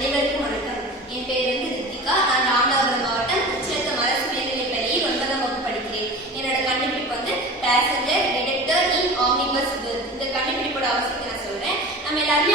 அனைவருக்கும் வணக்கம். என் பேர் ரித்திகா. நான் ராமநாதபுரம் மாவட்டம் உச்சிரத்தம் அரசு மேல்நிலைப் பள்ளியில் 9ஆம் வகுப்பு படிக்கிறேன். என்னோட கண்டுபிடிப்பு பேசஞ்சர் டிடெக்டர் இன் ஆம்னிபஸ். இந்த கண்டுபிடிப்போட அவசியத்தை நான் சொல்றேன். நம்ம எல்லாருமே